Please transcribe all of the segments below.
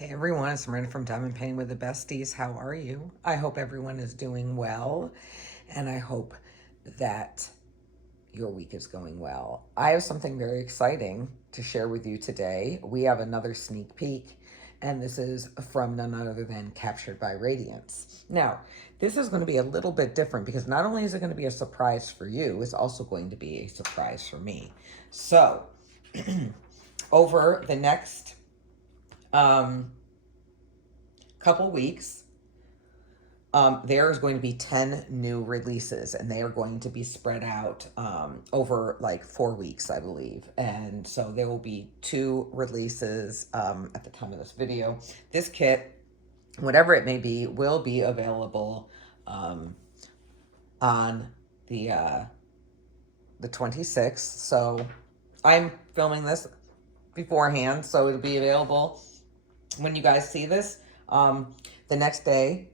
Hey everyone, it's Miranda from Diamond Painting with the Besties. How are you? I hope everyone is doing well, and I hope that your week is going well. I have something very exciting to share with you today. We have another sneak peek, and this is from none other than Captured by Radiance. Now, this is going to be a little bit different because not only is it going to be a surprise for you, it's also going to be a surprise for me. So, over the next couple weeks, there is going to be 10 new releases, and they are going to be spread out over like 4 weeks, I believe. And so there will be 2 releases at the time of this video. This kit, whatever it may be, will be available on the 26th. So I'm filming this beforehand, so it'll be available when you guys see this the next day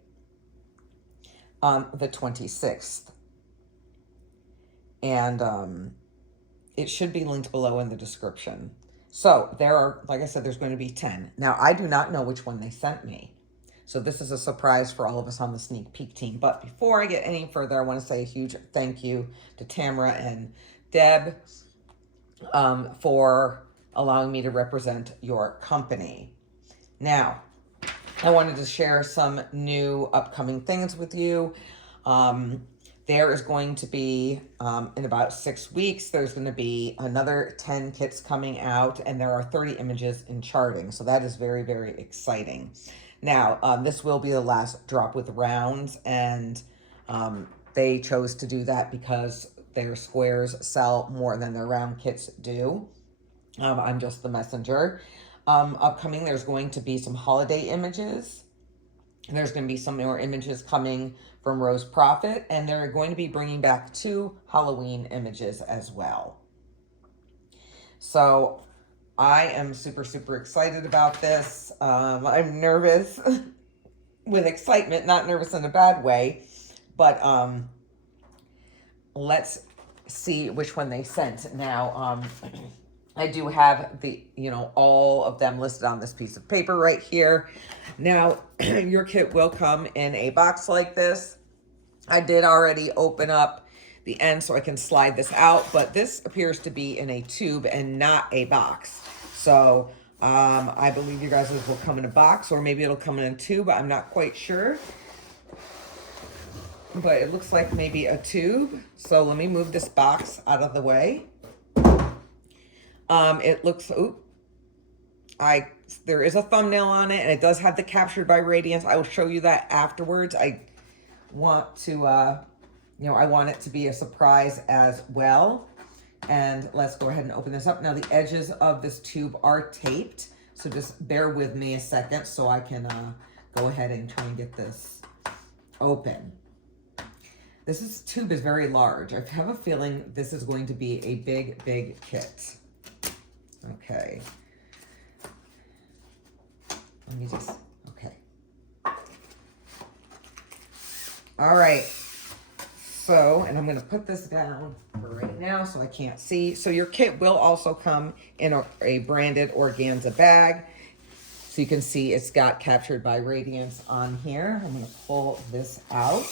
on the 26th. And it should be linked below in the description. So there are, like I said, there's going to be 10. Now, I do not know which one they sent me. So this is a surprise for all of us on the sneak peek team. But before I get any further, I want to say a huge thank you to Tamara and Deb for allowing me to represent your company. Now, I wanted to share some new upcoming things with you. There is going to be, in about 6 weeks, there's going to be another 10 kits coming out, and there are 30 images in charting. So that is very, very exciting. Now, this will be the last drop with rounds, and they chose to do that because their squares sell more than their round kits do. I'm just the messenger. Upcoming, there's going to be some holiday images. There's going to be some more images coming from Rose Prophet, and they're going to be bringing back 2 Halloween images as well. So I am super, super excited about this. I'm nervous with excitement, not nervous in a bad way, but let's see which one they sent. Now, I do have the, all of them listed on this piece of paper right here. Now, your kit will come in a box like this. I did already open up the end so I can slide this out, but this appears to be in a tube and not a box. So, I believe you guys will come in a box, or maybe it'll come in a tube. I'm not quite sure. But it looks like maybe a tube. So let me move this box out of the way. It looks, there is a thumbnail on it, and it does have the Captured by Radiance. I will show you that afterwards. I want to, I want it to be a surprise as well. And let's go ahead and open this up. Now, the edges of this tube are taped, so just bear with me a second so I can go ahead and try and get this open. This tube is very large. I have a feeling this is going to be a big, big kit. Okay. Let me just, okay. All right. So, and I'm going to put this down for right now so I can't see. So your kit will also come in a branded organza bag. So you can see it's got Captured by Radiance on here. I'm going to pull this out.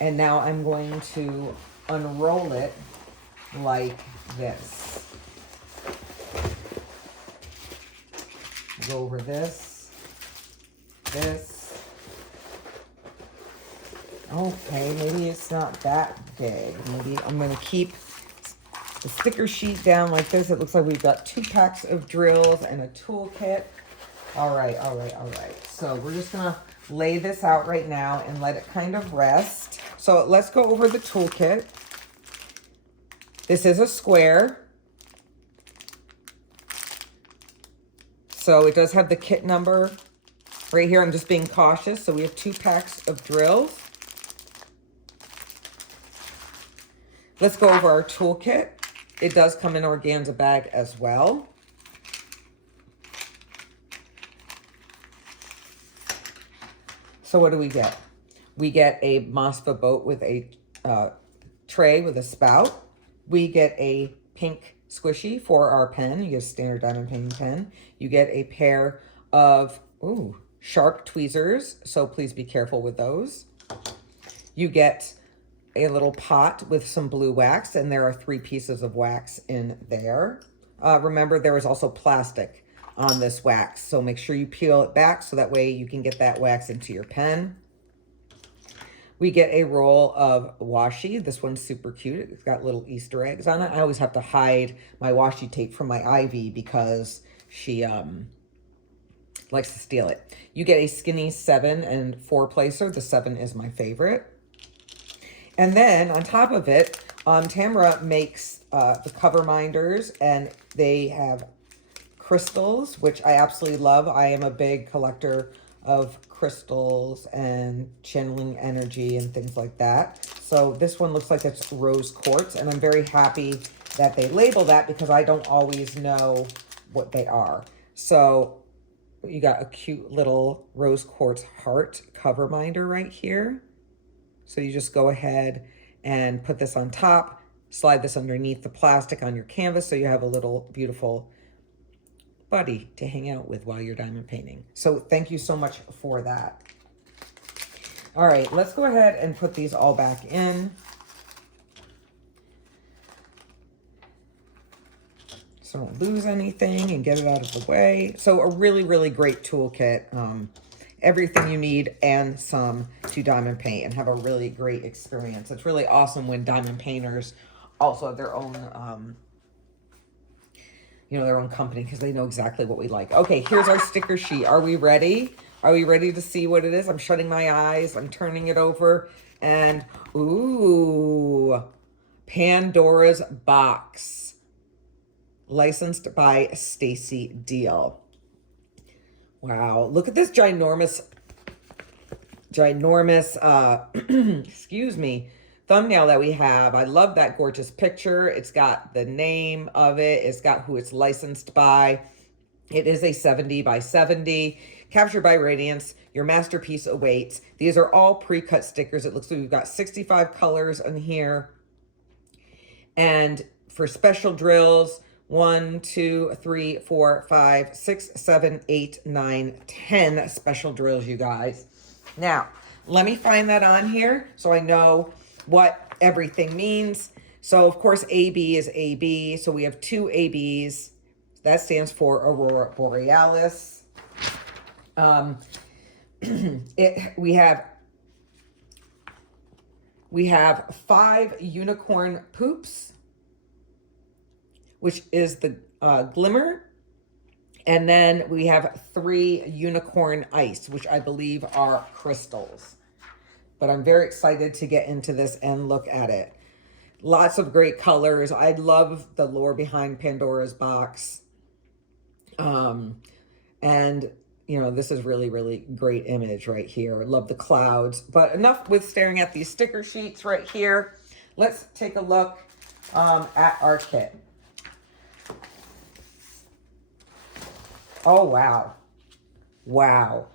And now I'm going to unroll it like this. Go over this. Okay, maybe it's not that big. Maybe I'm going to keep the sticker sheet down like this. It looks like we've got 2 packs of drills and a toolkit. All right. So we're just going to lay this out right now and let it kind of rest. So let's go over the toolkit. This is a square. So it does have the kit number right here. I'm just being cautious. So we have 2 packs of drills. Let's go over our toolkit. It does come in an organza bag as well. So what do we get? We get a Mosfa boat with a tray with a spout. We get a pink squishy for our pen. You get a standard diamond painting pen. You get a pair of, ooh, sharp tweezers, so please be careful with those. You get a little pot with some blue wax, and there are 3 pieces of wax in there. Remember, there is also plastic on this wax, so make sure you peel it back so that way you can get that wax into your pen. We get a roll of washi. This one's super cute. It's got little Easter eggs on it. I always have to hide my washi tape from my Ivy because she likes to steal it. You get a skinny 7 and 4 placer. The 7 is my favorite. And then on top of it, Tamara makes the cover minders, and they have crystals, which I absolutely love. I am a big collector of crystals and channeling energy and things like that. So this one looks like it's rose quartz, and I'm very happy that they label that because I don't always know what they are. So you got a cute little rose quartz heart cover minder right here. So you just go ahead and put this on top, slide this underneath the plastic on your canvas so you have a little beautiful buddy to hang out with while you're diamond painting. So thank you so much for that. All right, let's go ahead and put these all back in. So don't lose anything and get it out of the way. So a really, really great toolkit. Everything you need and some to diamond paint and have a really great experience. It's really awesome when diamond painters also have their own, their own company because they know exactly what we like. Okay, here's our sticker sheet. Are we ready? Are we ready to see what it is? I'm shutting my eyes. I'm turning it over. And, ooh, Pandora's Box. Licensed by Stacy Deal. Wow, look at this ginormous, excuse me, thumbnail that we have. I love that gorgeous picture. It's got the name of it. It's got who it's licensed by. It is a 70 by 70. Captured by Radiance. Your masterpiece awaits. These are all pre-cut stickers. It looks like we've got 65 colors in here. And for special drills, 1, 2, 3, 4, 5, 6, 7, 8, 9, 10 special drills, you guys. Now, let me find that on here so I know what everything means. So, of course, AB is AB. So we have 2 ABs. That stands for Aurora Borealis. We have 5 unicorn poops, which is the glimmer. And then we have 3 unicorn ice, which I believe are crystals. But I'm very excited to get into this and look at it. Lots of great colors. I love the lore behind Pandora's box. And, this is really, really great image right here. I love the clouds. But enough with staring at these sticker sheets right here. Let's take a look at our kit. Oh, wow. Wow.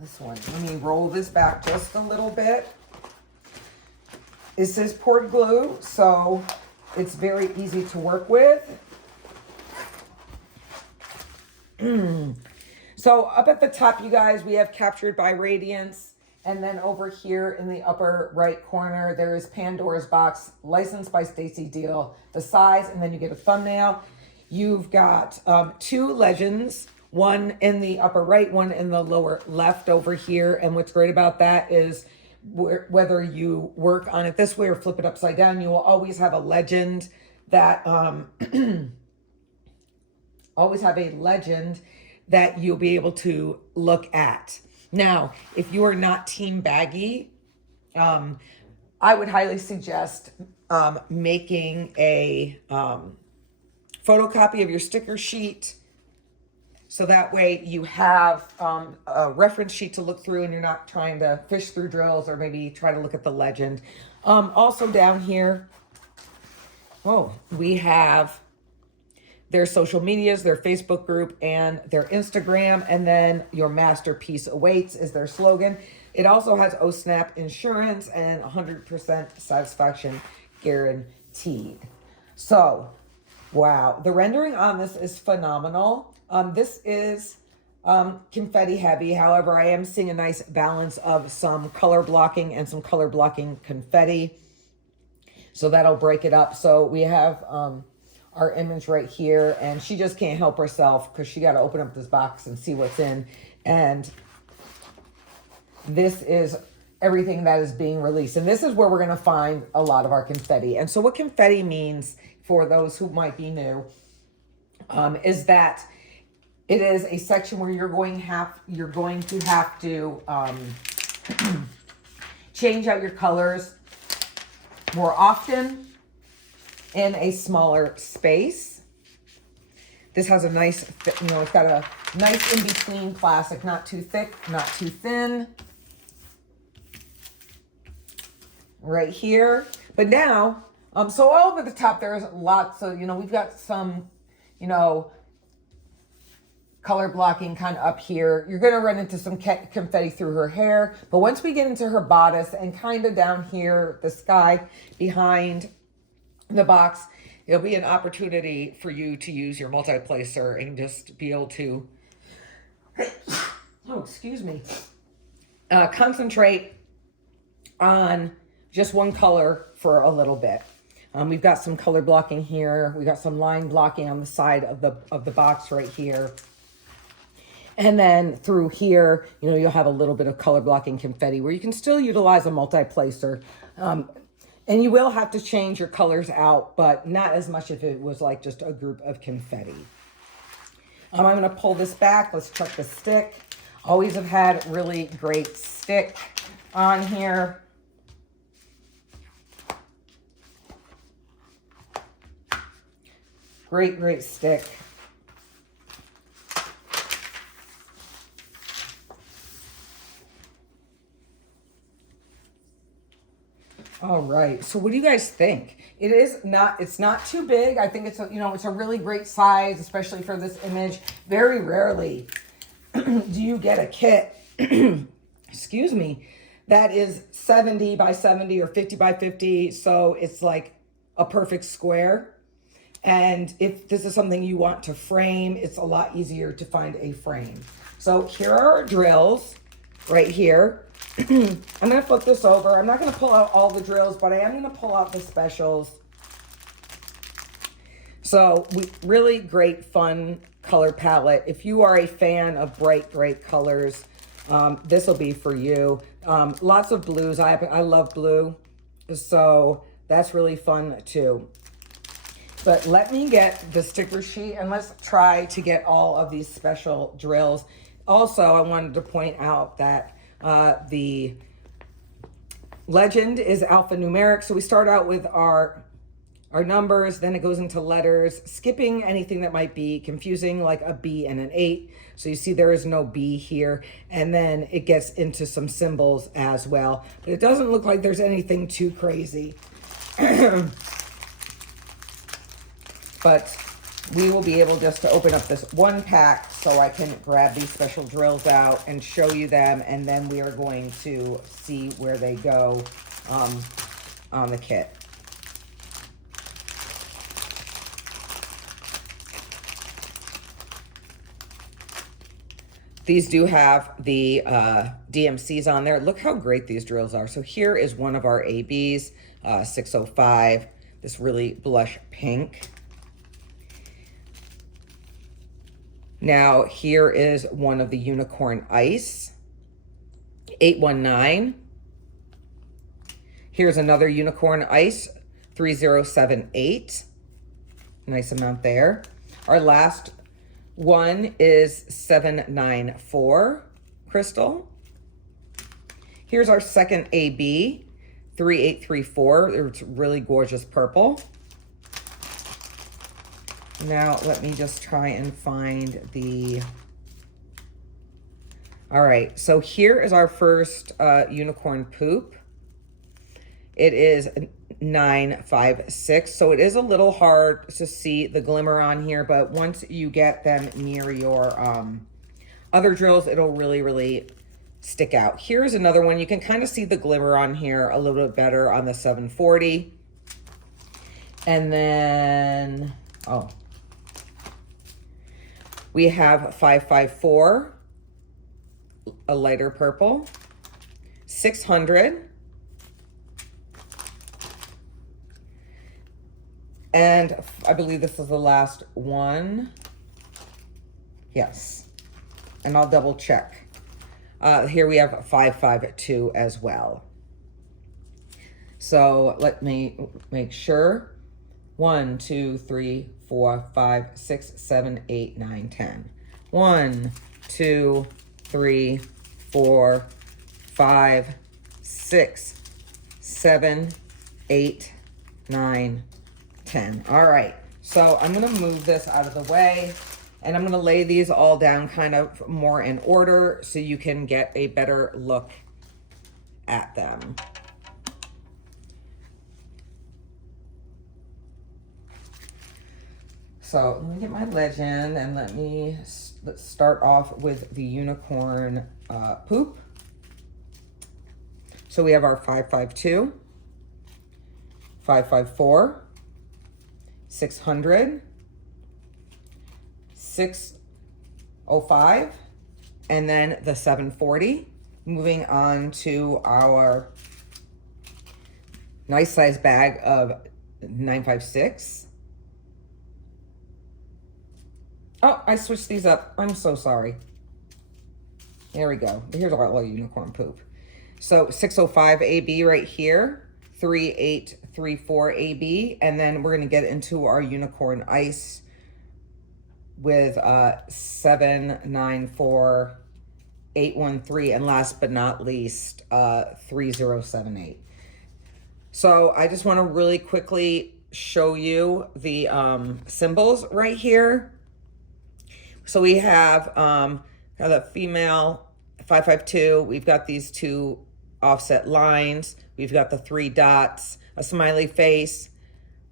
This one, let me roll this back just a little bit. This is poured glue, so it's very easy to work with. So up at the top, you guys, we have Captured by Radiance. And then over here in the upper right corner, there is Pandora's Box, licensed by Stacy Deal, the size, and then you get a thumbnail. You've got 2 legends, one in the upper right, one in the lower left over here. And what's great about that is whether you work on it this way or flip it upside down, you will always have a legend that, you'll be able to look at. Now, if you are not team baggy, I would highly suggest making a photocopy of your sticker sheet, so that way you have a reference sheet to look through and you're not trying to fish through drills or maybe try to look at the legend. Also down here, we have their social medias, their Facebook group, and their Instagram. And then your masterpiece awaits is their slogan. It also has OSNAP insurance and 100% satisfaction guaranteed. So Wow, the rendering on this is phenomenal. This is confetti heavy. However, I am seeing a nice balance of some color blocking and some color blocking confetti. So that'll break it up. So we have our image right here, and she just can't help herself because she got to open up this box and see what's in. And this is everything that is being released. And this is where we're going to find a lot of our confetti. And so what confetti means, for those who might be new, is that it is a section where you're going to have to change out your colors more often in a smaller space. This has a nice, it's got a nice in-between plastic, not too thick, not too thin. Right here. But now, so all over the top, there's lots of, we've got some, color blocking kind of up here. You're going to run into some confetti through her hair. But once we get into her bodice and kind of down here, the sky behind the box, it'll be an opportunity for you to use your multi-placer and just be able to, oh, excuse me, concentrate on just one color for a little bit. We've got some color blocking here. We've got some line blocking on the side of the box right here. And then through here, you'll have a little bit of color blocking confetti where you can still utilize a multi-placer. And you will have to change your colors out, but not as much if it was like just a group of confetti. I'm going to pull this back. Let's check the stick. Always have had really great stick on here. Great stick. All right. So what do you guys think? It's not too big. I think it's a really great size, especially for this image. Very rarely do you get a kit, excuse me, that is 70 by 70 or 50 by 50. So it's like a perfect square. And if this is something you want to frame, it's a lot easier to find a frame. So here are our drills right here. I'm going to flip this over. I'm not going to pull out all the drills, but I am going to pull out the specials. So really great, fun color palette. If you are a fan of bright colors, this will be for you. Lots of blues. I love blue. So that's really fun too. But let me get the sticker sheet and let's try to get all of these special drills. Also, I wanted to point out that the legend is alphanumeric. So we start out with our numbers, then it goes into letters, skipping anything that might be confusing, like a B and an 8. So you see there is no B here. And then it gets into some symbols as well. But it doesn't look like there's anything too crazy. But we will be able just to open up this one pack so I can grab these special drills out and show you them. And then we are going to see where they go on the kit. These do have the DMCs on there. Look how great these drills are. So here is one of our ABs, 605, this really blush pink. Now, here is one of the Unicorn Ice, 819. Here's another Unicorn Ice, 3078. Nice amount there. Our last one is 794 crystal. Here's our second AB, 3834. It's really gorgeous purple. Now, let me just try and find the... All right, so here is our first unicorn poop. It is 956, so it is a little hard to see the glimmer on here, but once you get them near your other drills, it'll really stick out. Here's another one. You can kind of see the glimmer on here a little bit better on the 740. And then Oh. We have 554, a lighter purple, 600, and I believe this is the last one. Yes, and I'll double check. Here we have 552 as well. So let me make sure. 1, 2, 3, 4, 5, 6, 7, 8, 9, 10. 1, 2, 3, 4, 5, 6, 7, 8, 9, 10. All right, so I'm gonna move this out of the way and I'm gonna lay these all down kind of more in order so you can get a better look at them. So let me get my legend and let's start off with the unicorn poop. So we have our 552, 554, 600, 605, and then the 740. Moving on to our nice size bag of 956. Oh, I switched these up. I'm so sorry. There we go. Here's our unicorn poop. So 605 AB right here, 3834 AB, and then we're going to get into our unicorn ice with 794 813, and last but not least 3078. So I just want to really quickly show you the symbols right here. So we have the female 552. We've got these two offset lines. We've got the 3 dots, a smiley face.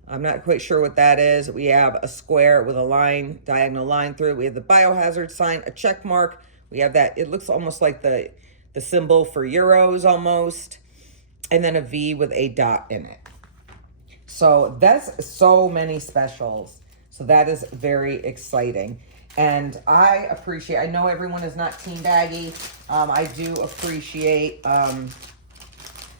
I'm not quite sure what that is. We have a square with a line, diagonal line through it. We have the biohazard sign, a check mark. We have that. It looks almost like the symbol for euros almost. And then a V with a dot in it. So that's so many specials. So that is very exciting. And I know everyone is not team baggy. I do appreciate them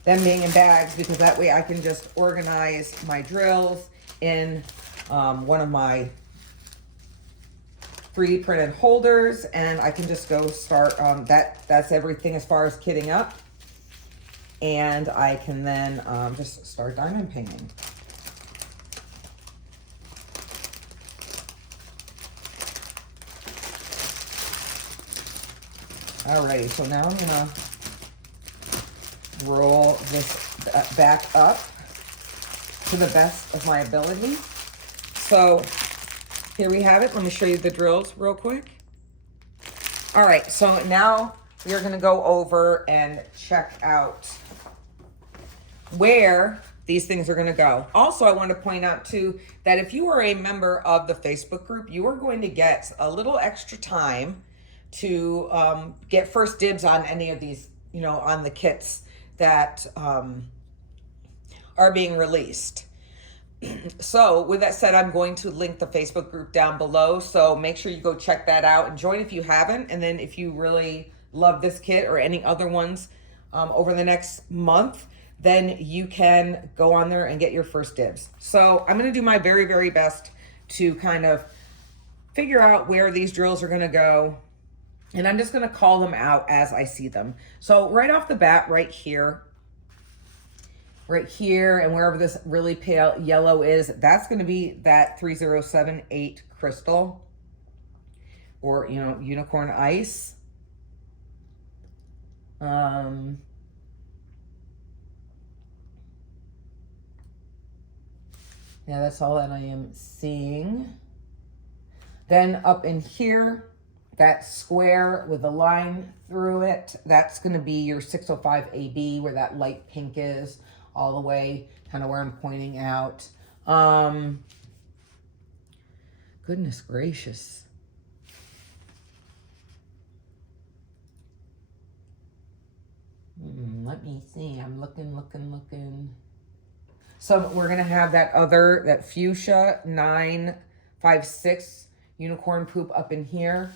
being in bags because that way I can just organize my drills in one of my 3D printed holders, and I can just go start, that's everything as far as kitting up. And I can then just start diamond painting. Alrighty, so now I'm gonna roll this back up to the best of my ability. So here we have it. Let me show you the drills real quick. All right, so now we are gonna go over and check out where these things are gonna go. Also, I want to point out too, that if you are a member of the Facebook group, you are going to get a little extra time to get first dibs on any of these, on the kits that are being released. So with that said, I'm going to link the Facebook group down below. So make sure you go check that out and join if you haven't. And then if you really love this kit or any other ones over the next month, then you can go on there and get your first dibs. So I'm going to do my very, very best to kind of figure out where these drills are going to go. And I'm just going to call them out as I see them. So right off the bat, right here, and wherever this really pale yellow is, that's going to be that 3078 crystal, or, unicorn ice. Yeah, that's all that I am seeing. Then up in here, that square with a line through it, that's going to be your 605 AB, where that light pink is, all the way kind of where I'm pointing out. Goodness gracious. Let me see. I'm looking. So we're going to have that fuchsia 9 5'6" unicorn poop up in here.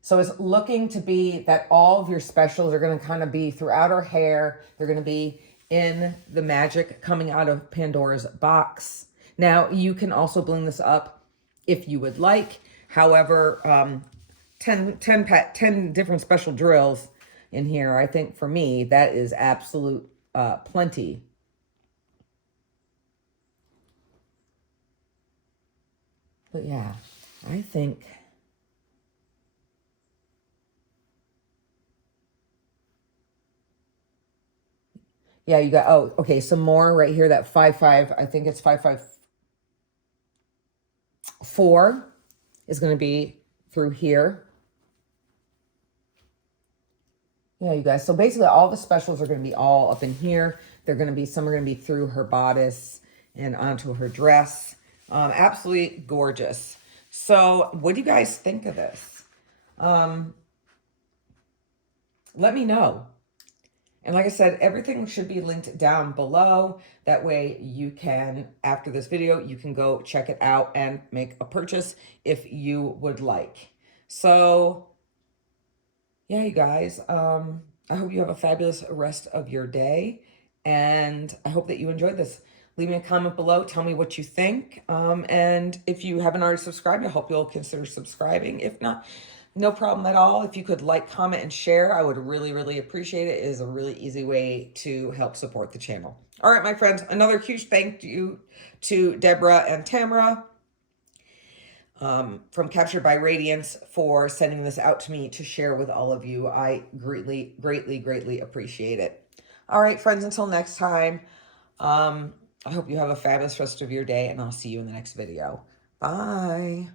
So it's looking to be that all of your specials are going to kind of be throughout her hair. They're going to be in the magic coming out of Pandora's box. Now, you can also bling this up if you would like. However, 10 different special drills in here, I think for me, that is absolute plenty. But yeah, I think... Yeah, you got, oh, okay, some more right here, that 5'5", I think it's 5'4" is going to be through here. Yeah, you guys. So basically all the specials are going to be all up in here. They're going to be, some are going to be through her bodice and onto her dress. Absolutely gorgeous. So what do you guys think of this? Let me know. And like I said, everything should be linked down below. That way you can, after this video, you can go check it out and make a purchase if you would like. So yeah, you guys, I hope you have a fabulous rest of your day. And I hope that you enjoyed this. Leave me a comment below. Tell me what you think. And if you haven't already subscribed, I hope you'll consider subscribing. If not, no problem at all. If you could like, comment, and share, I would really, really appreciate it. It is a really easy way to help support the channel. All right, my friends, another huge thank you to Deborah and Tamara from Captured by Radiance for sending this out to me to share with all of you. I greatly, greatly, greatly appreciate it. All right, friends, until next time, I hope you have a fabulous rest of your day, and I'll see you in the next video. Bye.